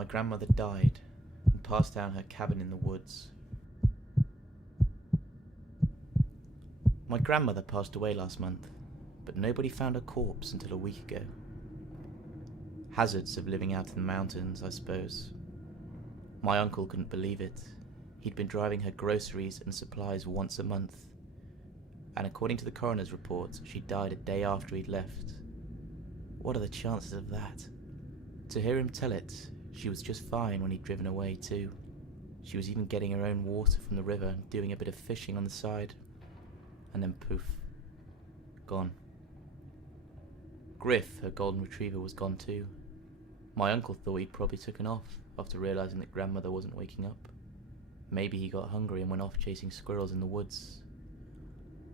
my grandmother died and passed down her cabin in the woods. My grandmother passed away last month, but nobody found her corpse until a week ago. Hazards of living out in the mountains, I suppose. My uncle couldn't believe it. He'd been driving her groceries and supplies once a month, and according to the coroner's report, she died a day after he'd left. What are the chances of that? To hear him tell it, she was just fine when he'd driven away too. She was even getting her own water from the river and doing a bit of fishing on the side. And then poof, gone. Griff, her golden retriever, was gone too. My uncle thought he'd probably taken off after realising that grandmother wasn't waking up. Maybe he got hungry and went off chasing squirrels in the woods.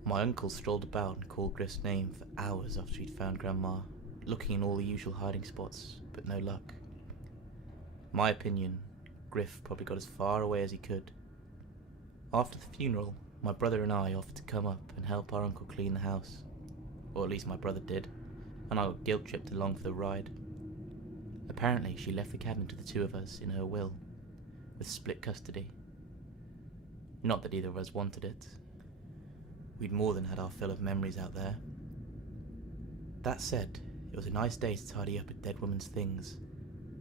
My uncle strolled about and called Griff's name for hours after he'd found Grandma, looking in all the usual hiding spots, but no luck. My opinion, Griff probably got as far away as he could. After the funeral, my brother and I offered to come up and help our uncle clean the house. Or at least my brother did, and I got guilt-tripped along for the ride. Apparently she left the cabin to the two of us in her will, with split custody. Not that either of us wanted it. We'd more than had our fill of memories out there. That said, it was a nice day to tidy up a dead woman's things.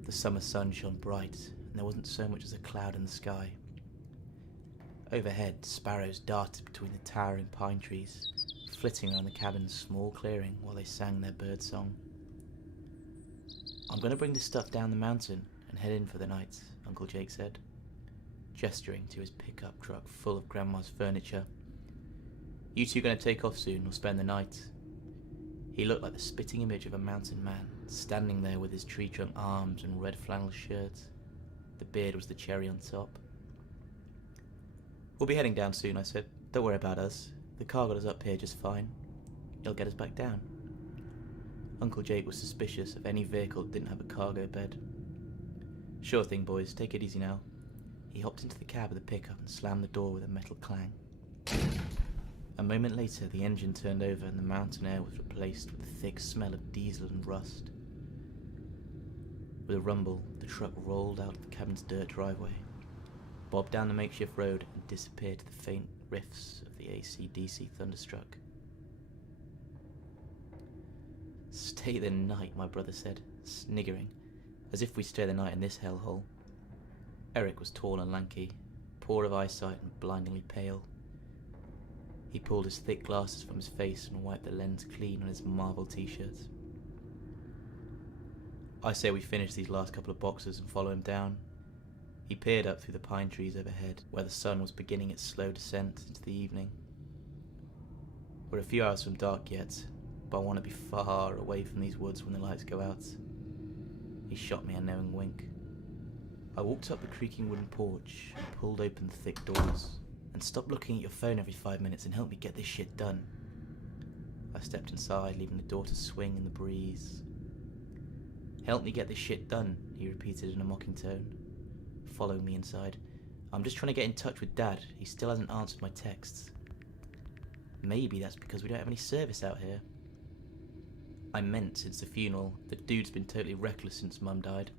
The summer sun shone bright, and there wasn't so much as a cloud in the sky. Overhead, sparrows darted between the towering pine trees, flitting around the cabin's small clearing while they sang their bird song. "I'm going to bring this stuff down the mountain and head in for the night," Uncle Jake said, gesturing to his pickup truck full of Grandma's furniture. "You two going to take off soon or spend the night?" He looked like the spitting image of a mountain man, standing there with his tree-trunk arms and red flannel shirt. The beard was the cherry on top. "We'll be heading down soon," I said. "Don't worry about us. The car got us up here just fine. It'll get us back down." Uncle Jake was suspicious of any vehicle that didn't have a cargo bed. "Sure thing, boys. Take it easy now." He hopped into the cab of the pickup and slammed the door with a metal clang. A moment later, the engine turned over and the mountain air was replaced with a thick smell of diesel and rust. With a rumble, the truck rolled out of the cabin's dirt driveway, bobbed down the makeshift road, and disappeared to the faint riffs of the AC/DC thunderstruck. "Stay the night," my brother said, sniggering, as if we'd stay the night in this hellhole. Eric was tall and lanky, poor of eyesight and blindingly pale. He pulled his thick glasses from his face and wiped the lens clean on his Marvel t-shirt. "I say we finish these last couple of boxes and follow him down." He peered up through the pine trees overhead, where the sun was beginning its slow descent into the evening. "We're a few hours from dark yet, but I want to be far away from these woods when the lights go out." He shot me a knowing wink. I walked up the creaking wooden porch and pulled open the thick doors. "And stop looking at your phone every 5 minutes and help me get this shit done." I stepped inside, leaving the door to swing in the breeze. "Help me get this shit done," he repeated in a mocking tone, following me inside. "I'm just trying to get in touch with Dad. He still hasn't answered my texts." "Maybe that's because we don't have any service out here." I meant since the funeral. The dude's been totally reckless since Mum died.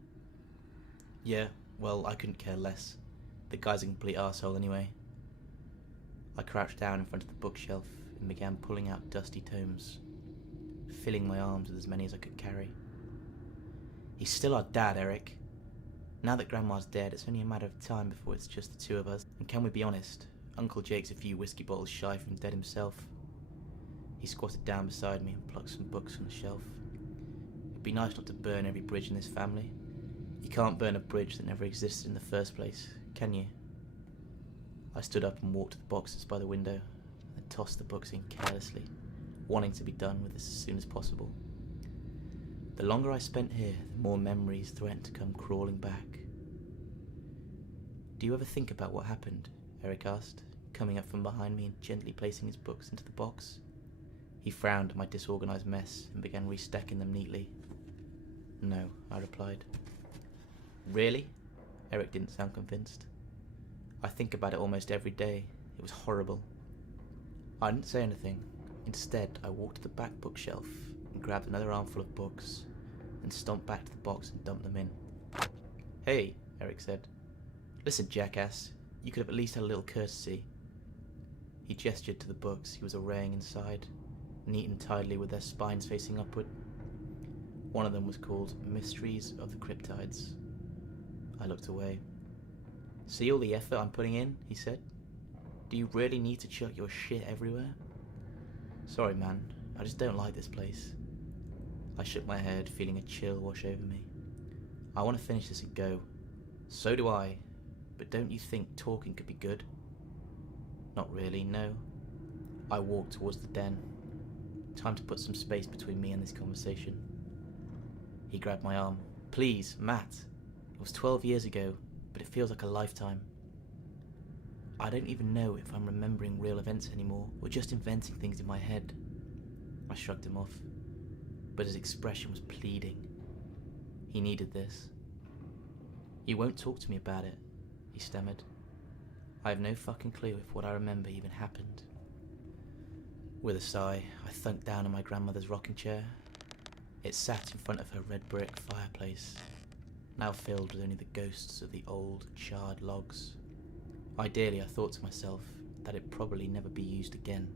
"Yeah, well, I couldn't care less. The guy's a complete arsehole anyway." I crouched down in front of the bookshelf and began pulling out dusty tomes, filling my arms with as many as I could carry. "He's still our dad, Eric. Now that Grandma's dead, it's only a matter of time before it's just the two of us. And can we be honest, Uncle Jake's a few whiskey bottles shy from dead himself." He squatted down beside me and plucked some books from the shelf. "It'd be nice not to burn every bridge in this family. You can't burn a bridge that never existed in the first place, can you?" I stood up and walked to the boxes by the window and tossed the books in carelessly, wanting to be done with this as soon as possible. The longer I spent here, the more memories threatened to come crawling back. "Do you ever think about what happened?" Eric asked, coming up from behind me and gently placing his books into the box. He frowned at my disorganized mess and began restacking them neatly. "No," I replied. "Really?" Eric didn't sound convinced. "I think about it almost every day. It was horrible." I didn't say anything. Instead, I walked to the back bookshelf and grabbed another armful of books and stomped back to the box and dumped them in. Hey, Eric said. Listen, jackass, you could have at least had a little courtesy. He gestured to the books he was arraying inside, neat and tidily with their spines facing upward. One of them was called Mysteries of the Cryptids. I looked away. See all the effort I'm putting in, he said. Do you really need to chuck your shit everywhere? Sorry, man, I just don't like this place. I shook my head, feeling a chill wash over me. I want to finish this and go. So do I, but don't you think talking could be good? Not really, no. I walked towards the den. Time to put some space between me and this conversation. He grabbed my arm. Please, Matt. It was 12 years ago, but it feels like a lifetime. I don't even know if I'm remembering real events anymore, or just inventing things in my head. I shrugged him off, but his expression was pleading. He needed this. You won't talk to me about it, he stammered. I have no fucking clue if what I remember even happened. With a sigh, I thunked down in my grandmother's rocking chair. It sat in front of her red brick fireplace, now filled with only the ghosts of the old, charred logs. Ideally, I thought to myself that it'd probably never be used again,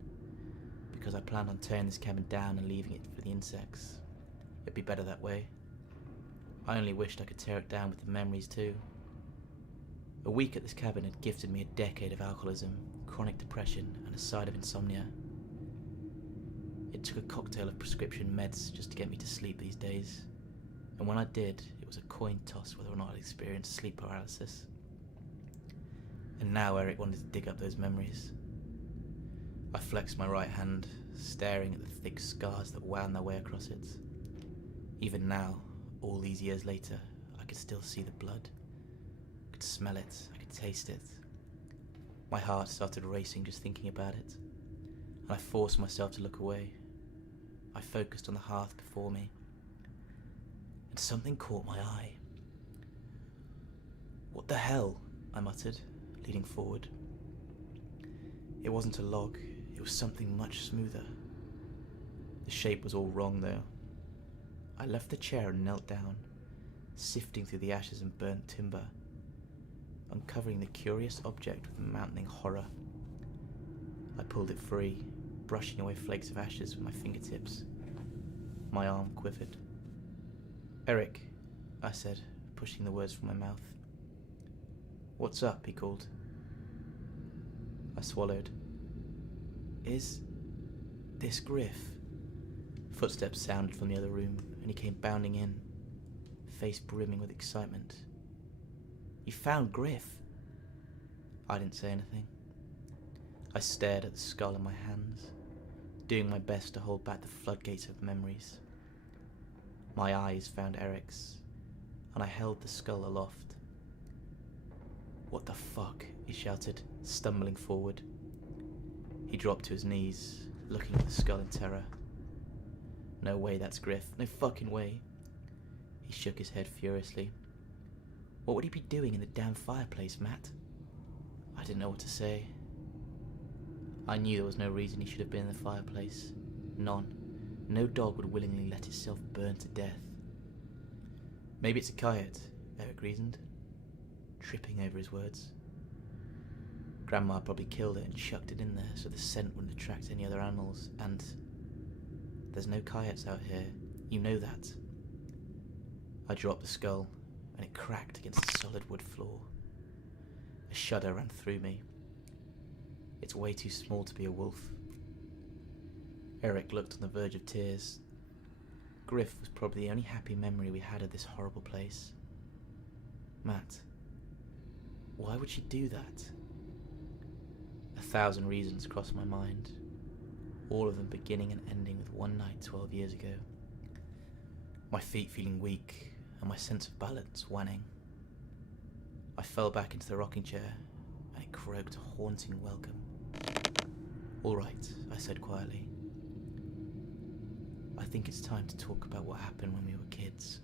because I planned on tearing this cabin down and leaving it for the insects. It'd be better that way. I only wished I could tear it down with the memories too. A week at this cabin had gifted me a decade of alcoholism, chronic depression, and a side of insomnia. It took a cocktail of prescription meds just to get me to sleep these days, and when I did, it was a coin toss whether or not I'd experienced sleep paralysis. And now Eric wanted to dig up those memories. I flexed my right hand, staring at the thick scars that wound their way across it. Even now, all these years later, I could still see the blood. I could smell it, I could taste it. My heart started racing just thinking about it, and I forced myself to look away. I focused on the hearth before me, and something caught my eye. What the hell? I muttered, leaning forward. It wasn't a log, it was something much smoother. The shape was all wrong though. I left the chair and knelt down, sifting through the ashes and burnt timber, uncovering the curious object with mounting horror. I pulled it free, brushing away flakes of ashes with my fingertips. My arm quivered. Eric, I said, pushing the words from my mouth. What's up? He called. I swallowed. Is this Griff? Footsteps sounded from the other room, and he came bounding in, face brimming with excitement. You found Griff? I didn't say anything. I stared at the skull in my hands, doing my best to hold back the floodgates of memories. My eyes found Eric's, and I held the skull aloft. What the fuck? He shouted, stumbling forward. He dropped to his knees, looking at the skull in terror. No way that's Griff. No fucking way. He shook his head furiously. What would he be doing in the damn fireplace, Matt? I didn't know what to say. I knew there was no reason he should have been in the fireplace. None. No dog would willingly let itself burn to death. Maybe it's a coyote, Eric reasoned, tripping over his words. Grandma probably killed it and chucked it in there so the scent wouldn't attract any other animals, and there's no coyotes out here, you know that. I dropped the skull, and it cracked against the solid wood floor. A shudder ran through me. It's way too small to be a wolf. Eric looked on the verge of tears. Griff was probably the only happy memory we had of this horrible place. Matt, why would she do that? 1,000 reasons crossed my mind, all of them beginning and ending with one night 12 years ago. My feet feeling weak and my sense of balance waning. I fell back into the rocking chair and it croaked a haunting welcome. All right, I said quietly. I think it's time to talk about what happened when we were kids.